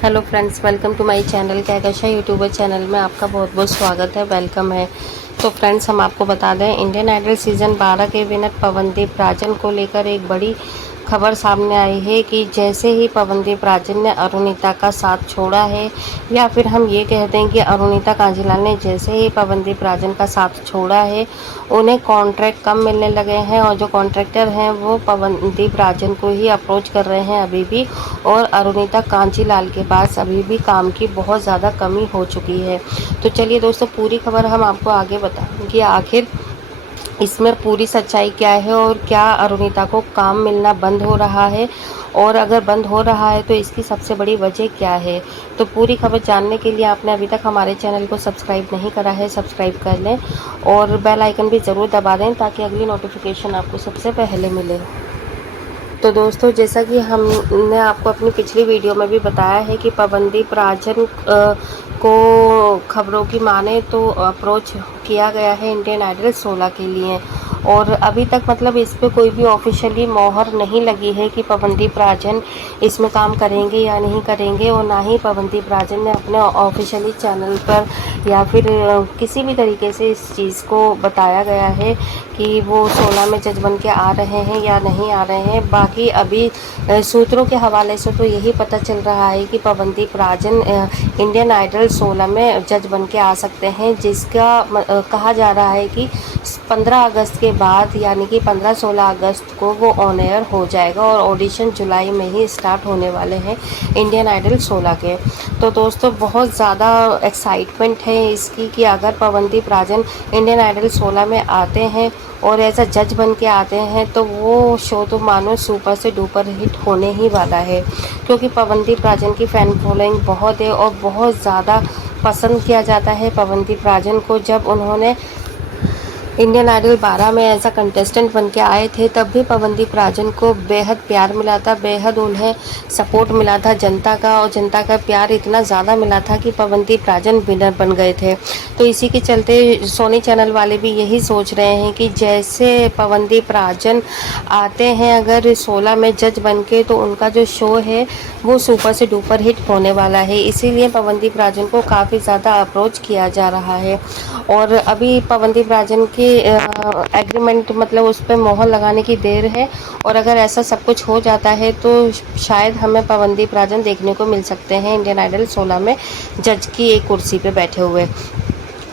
Hello friends, welcome to my channel Kahkasha YouTuber channel में आपका बहुत बहुत स्वागत है, वेलकम है। तो फ्रेंड्स, हम आपको बता दें, इंडियन आइडल सीज़न 12 के विनर पवनदीप राजन को लेकर एक बड़ी खबर सामने आई है कि जैसे ही पवनदीप राजन ने अरुणिता का साथ छोड़ा है, या फिर हम ये कहते हैं कि अरुणिता कांजीलाल ने जैसे ही पवनदीप राजन का साथ छोड़ा है, उन्हें कॉन्ट्रैक्ट कम मिलने लगे हैं और जो कॉन्ट्रैक्टर हैं वो पवनदीप राजन को ही अप्रोच कर रहे हैं अभी भी। और अरुणिता कांजीलाल के पास अभी भी काम की बहुत ज़्यादा कमी हो चुकी है। तो चलिए दोस्तों, पूरी खबर हम आपको आगे बताएंगे कि आखिर इसमें पूरी सच्चाई क्या है और क्या अरुणिता को काम मिलना बंद हो रहा है, और अगर बंद हो रहा है तो इसकी सबसे बड़ी वजह क्या है। तो पूरी खबर जानने के लिए आपने अभी तक हमारे चैनल को सब्सक्राइब नहीं करा है, सब्सक्राइब कर लें और बेल आइकन भी ज़रूर दबा दें ताकि अगली नोटिफिकेशन आपको सबसे पहले मिले। तो दोस्तों, जैसा कि हमने आपको अपनी पिछली वीडियो में भी बताया है कि पवनदीप राजन को खबरों की माने तो अप्रोच किया गया है इंडियन आइडल 16 के लिए, और अभी तक मतलब इस पे कोई भी ऑफिशियली मोहर नहीं लगी है कि पवनदीप राजन इसमें काम करेंगे या नहीं करेंगे, और ना ही पवनदीप राजन ने अपने ऑफिशियली चैनल पर या फिर किसी भी तरीके से इस चीज़ को बताया गया है कि वो 16 में जज बन के आ रहे हैं या नहीं आ रहे हैं। बाकी अभी सूत्रों के हवाले से तो यही पता चल रहा है कि पवनदीप राजन इंडियन आइडल 16 में जज बन के आ सकते हैं, जिसका कहा जा रहा है कि 15 अगस्त के बाद यानी कि 15-16 अगस्त को वो ऑन एयर हो जाएगा और ऑडिशन जुलाई में ही स्टार्ट होने वाले हैं इंडियन आइडल 16 के। तो दोस्तों, बहुत ज़्यादा एक्साइटमेंट है इसकी कि अगर पवनदीप राजन इंडियन आइडल 16 में आते हैं और ऐसा जज बन के आते हैं तो वो शो तो मानो सुपर से डुपर हिट होने ही वाला है, क्योंकि पवनदीप राजन की फ़ैन फॉलोइंग बहुत है और बहुत ज़्यादा पसंद किया जाता है पवनदीप राजन को। जब उन्होंने इंडियन आइडल 12 में एज अ कंटेस्टेंट बन के आए थे, तब भी पवनदीप राजन को बेहद प्यार मिला था, बेहद उन्हें सपोर्ट मिला था जनता का, और जनता का प्यार इतना ज़्यादा मिला था कि पवनदीप राजन विनर बन गए थे। तो इसी के चलते सोनी चैनल वाले भी यही सोच रहे हैं कि जैसे पवनदीप राजन आते हैं अगर 16 में जज बन के, तो उनका जो शो है वो सुपर से डुपर हिट होने वाला है। इसीलिए पवनदीप राजन को काफ़ी ज़्यादा अप्रोच किया जा रहा है, और अभी पवनदीप राजन की एग्रीमेंट मतलब उस पर मोहर लगाने की देर है, और अगर ऐसा सब कुछ हो जाता है तो शायद हमें पवनदीप राजन देखने को मिल सकते हैं इंडियन आइडल 16 में जज की एक कुर्सी पे बैठे हुए।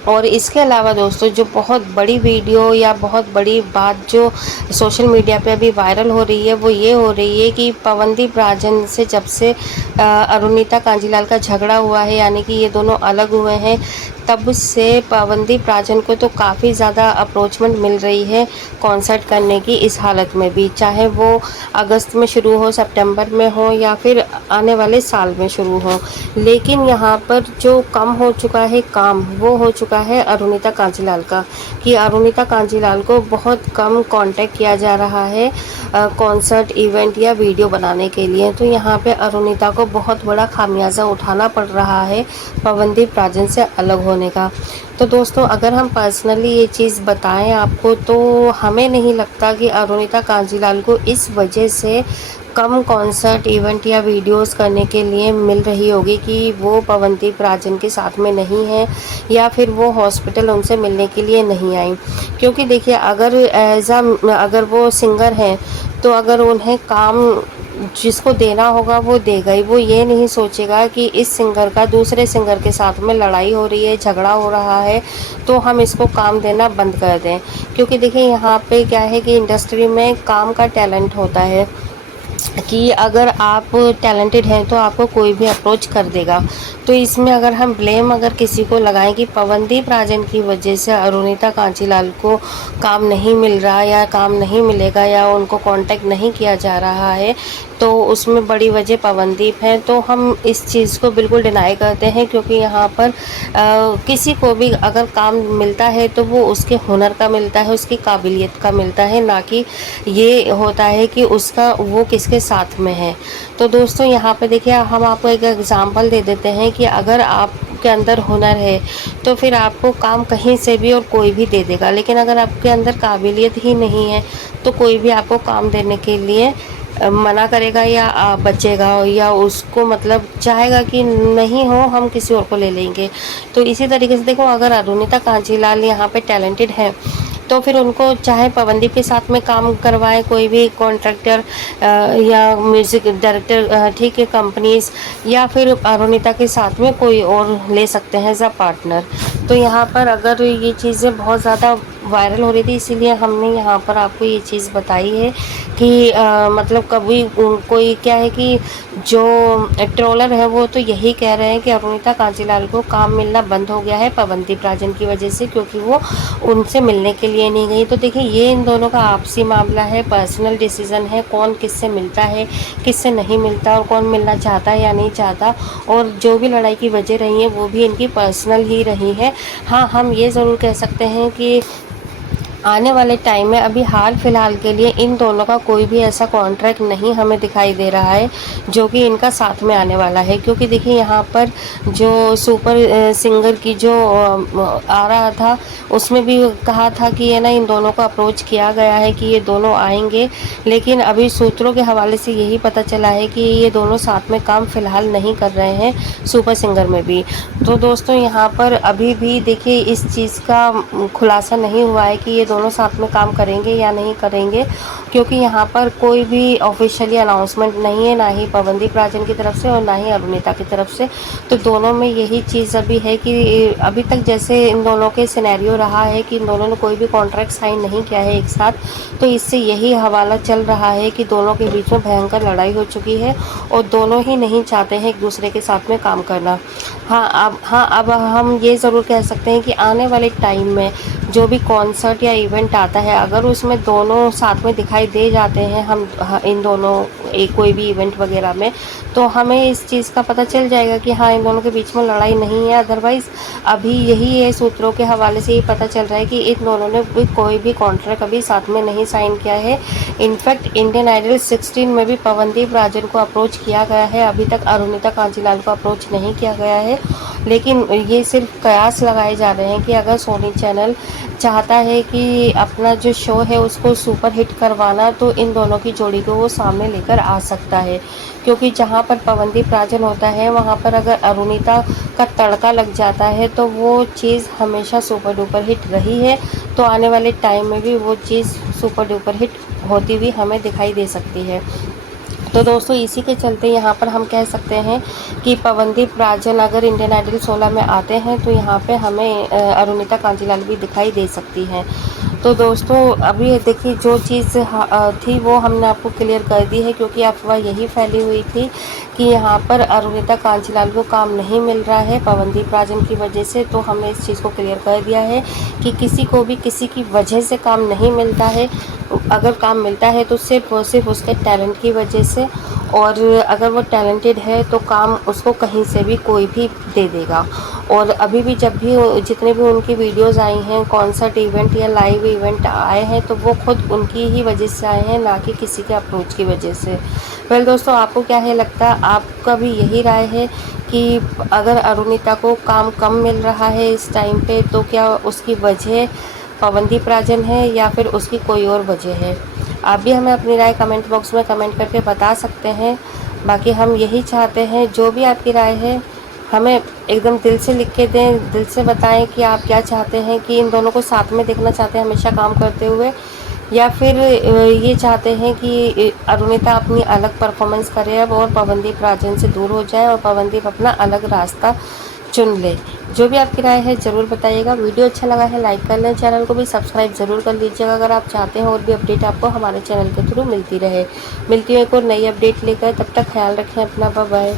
और इसके अलावा दोस्तों, जो बहुत बड़ी वीडियो या बहुत बड़ी बात जो सोशल मीडिया पे अभी वायरल हो रही है वो ये हो रही है कि पवनदीप राजन से जब से अरुणिता कांजीलाल का झगड़ा हुआ है, यानी कि ये दोनों अलग हुए हैं, तब से पवनदीप राजन को तो काफ़ी ज़्यादा अप्रोचमेंट मिल रही है कॉन्सर्ट करने की इस हालत में भी, चाहे वो अगस्त में शुरू हो, सितंबर में हो या फिर आने वाले साल में शुरू हो। लेकिन यहाँ पर जो कम हो चुका है काम, वो हो चुका है अरुणिता कांजीलाल का, कि अरुणिता कांजीलाल को बहुत कम कांटेक्ट किया जा रहा है कॉन्सर्ट इवेंट या वीडियो बनाने के लिए। तो यहाँ पे अरुणिता को बहुत बड़ा खामियाजा उठाना पड़ रहा है पवनदीप राजन से अलग होने का। तो दोस्तों, अगर हम पर्सनली ये चीज़ बताएं आपको, तो हमें नहीं लगता कि अरुणिता कांजीलाल को इस वजह से कम कॉन्सर्ट इवेंट या वीडियोस करने के लिए मिल रही होगी कि वो पवनदीप राजन के साथ में नहीं है, या फिर वो हॉस्पिटल उनसे मिलने के लिए नहीं आई। क्योंकि देखिए, अगर वो सिंगर हैं तो अगर उन्हें काम जिसको देना होगा वो देगा ही। वो ये नहीं सोचेगा कि इस सिंगर का दूसरे सिंगर के साथ में लड़ाई हो रही है, झगड़ा हो रहा है, तो हम इसको काम देना बंद कर दें। क्योंकि देखिए, यहाँ पे क्या है कि इंडस्ट्री में काम का टैलेंट होता है कि अगर आप टैलेंटेड हैं तो आपको कोई भी अप्रोच कर देगा। तो इसमें अगर हम ब्लेम अगर किसी को लगाएं कि पवनदीप राजन की वजह से अरुणिता कांजीलाल को काम नहीं मिल रहा या काम नहीं मिलेगा या उनको कांटेक्ट नहीं किया जा रहा है, तो उसमें बड़ी वजह पवनदीप है, तो हम इस चीज़ को बिल्कुल डिनाई करते हैं। क्योंकि यहाँ पर किसी को भी अगर काम मिलता है तो वो उसके हुनर का मिलता है, उसकी काबिलियत का मिलता है, ना कि ये होता है कि उसका वो किसके साथ में है। तो दोस्तों, यहाँ पे देखिए, हम आपको एक एग्जांपल दे देते हैं कि अगर आपके अंदर हुनर है तो फिर आपको काम कहीं से भी और कोई भी दे देगा। लेकिन अगर आपके अंदर काबिलियत ही नहीं है तो कोई भी आपको काम देने के लिए मना करेगा या बचेगा या उसको मतलब चाहेगा कि नहीं हो हम किसी और को ले लेंगे। तो इसी तरीके से देखो, अगर अरुणिता कांजीलाल यहाँ पे टैलेंटेड है तो फिर उनको चाहे पवनदीप के साथ में काम करवाए कोई भी कॉन्ट्रैक्टर या म्यूज़िक डायरेक्टर, ठीक है, कंपनीज, या फिर अरुणिता के साथ में कोई और ले सकते हैं एज अ पार्टनर। तो यहाँ पर अगर ये चीज़ें बहुत ज़्यादा वायरल हो रही थी, इसीलिए हमने यहाँ पर आपको ये चीज़ बताई है कि मतलब कभी कोई क्या है कि जो ट्रोलर है वो तो यही कह रहे हैं कि अरुणिता कांजीलाल को काम मिलना बंद हो गया है पवनदीप राजन की वजह से, क्योंकि वो उनसे मिलने के लिए नहीं गई। तो देखिए, ये इन दोनों का आपसी मामला है, पर्सनल डिसीजन है, कौन किससे मिलता है, किससे नहीं मिलता, और कौन मिलना चाहता है या नहीं चाहता। और जो भी लड़ाई की वजह रही है वो भी इनकी पर्सनल ही रही है। हाँ, हम ये ज़रूर कह सकते हैं कि आने वाले टाइम में अभी हाल फिलहाल के लिए इन दोनों का कोई भी ऐसा कॉन्ट्रैक्ट नहीं हमें दिखाई दे रहा है जो कि इनका साथ में आने वाला है। क्योंकि देखिए, यहाँ पर जो सुपर सिंगर की जो आ रहा था उसमें भी कहा था कि ये ना इन दोनों को अप्रोच किया गया है कि ये दोनों आएंगे, लेकिन अभी सूत्रों के हवाले से यही पता चला है कि ये दोनों साथ में काम फिलहाल नहीं कर रहे हैं सुपर सिंगर में भी। तो दोस्तों, यहाँ पर अभी भी देखिए इस चीज़ का खुलासा नहीं हुआ है कि ये दोनों साथ में काम करेंगे या नहीं करेंगे, क्योंकि यहाँ पर कोई भी ऑफिशियली अनाउंसमेंट नहीं है, ना ही पवनदीप राजन की तरफ से और ना ही अरुणिता की तरफ से। तो दोनों में यही चीज़ अभी है कि अभी तक जैसे इन दोनों के सिनेरियो रहा है कि इन दोनों ने कोई भी कॉन्ट्रैक्ट साइन नहीं किया है एक साथ, तो इससे यही हवाला चल रहा है कि दोनों के बीच में भयंकर लड़ाई हो चुकी है और दोनों ही नहीं चाहते हैं एक दूसरे के साथ में काम करना। हाँ, अब हम ये ज़रूर कह सकते हैं कि आने वाले टाइम में जो भी कॉन्सर्ट या इवेंट आता है, अगर उसमें दोनों साथ में दिखाई दे जाते हैं इन दोनों एक कोई भी इवेंट वगैरह में, तो हमें इस चीज़ का पता चल जाएगा कि हाँ, इन दोनों के बीच में लड़ाई नहीं है। अदरवाइज़ अभी यही है, सूत्रों के हवाले से ये पता चल रहा है कि इन दोनों ने भी कोई भी कॉन्ट्रैक्ट अभी साथ में नहीं साइन किया है। इनफैक्ट इंडियन आइडल 16 में भी पवनदीप राजन को अप्रोच किया गया है, अभी तक अरुणिता कांजीलाल को अप्रोच नहीं किया गया है। लेकिन ये सिर्फ कयास लगाए जा रहे हैं कि अगर सोनी चैनल चाहता है कि अपना जो शो है उसको सुपर हिट करवाना, तो इन दोनों की जोड़ी को वो सामने लेकर आ सकता है। क्योंकि जहाँ पर पवनदीप राजन होता है वहाँ पर अगर अरुणिता का तड़का लग जाता है तो वो चीज़ हमेशा सुपर डुपर हिट रही है। तो आने वाले टाइम में भी वो चीज़ सुपर डुपर हिट होती हुई हमें दिखाई दे सकती है। तो दोस्तों, इसी के चलते यहाँ पर हम कह सकते हैं कि पवनदीप राजन अगर इंडियन आइडल 16 में आते हैं तो यहाँ पे हमें अरुणिता कांजीलाल भी दिखाई दे सकती हैं। तो दोस्तों, अभी देखिए जो चीज़ थी वो हमने आपको क्लियर कर दी है, क्योंकि अफवाह यही फैली हुई थी कि यहाँ पर अरुणिता कांजीलाल को काम नहीं मिल रहा है पवनदीप राजन की वजह से। तो हमने इस चीज़ को क्लियर कर दिया है कि किसी को भी किसी की वजह से काम नहीं मिलता है। अगर काम मिलता है तो सिर्फ और सिर्फ उसके टैलेंट की वजह से, और अगर वो टैलेंटेड है तो काम उसको कहीं से भी कोई भी दे देगा। और अभी भी जब भी जितने भी उनकी वीडियोस आई हैं, कॉन्सर्ट इवेंट या लाइव इवेंट आए हैं, तो वो खुद उनकी ही वजह से आए हैं, ना कि किसी के अप्रोच की वजह से। वेल दोस्तों, आपको क्या है लगता है, आपका भी यही राय है कि अगर अरुणिता को काम कम मिल रहा है इस टाइम पे, तो क्या उसकी वजह पवनदीप राजन है या फिर उसकी कोई और वजह है? आप भी हमें अपनी राय कमेंट बॉक्स में कमेंट करके बता सकते हैं। बाकी हम यही चाहते हैं, जो भी आपकी राय है हमें एकदम दिल से लिख के दें, दिल से बताएं कि आप क्या चाहते हैं, कि इन दोनों को साथ में देखना चाहते हैं हमेशा काम करते हुए, या फिर ये चाहते हैं कि अरुणिता अपनी अलग परफॉर्मेंस करे अब और पवनदीप राजन से दूर हो जाए और पवनदीप अपना अलग रास्ता चुन ले। जो भी आपकी राय है ज़रूर बताइएगा। वीडियो अच्छा लगा है लाइक कर लें, चैनल को भी सब्सक्राइब ज़रूर कर लीजिएगा अगर आप चाहते हैं और भी अपडेट आपको हमारे चैनल के थ्रू मिलती रहे। मिलती है एक और नई अपडेट लेकर, तब तक ख्याल रखें अपना, बाय बाय।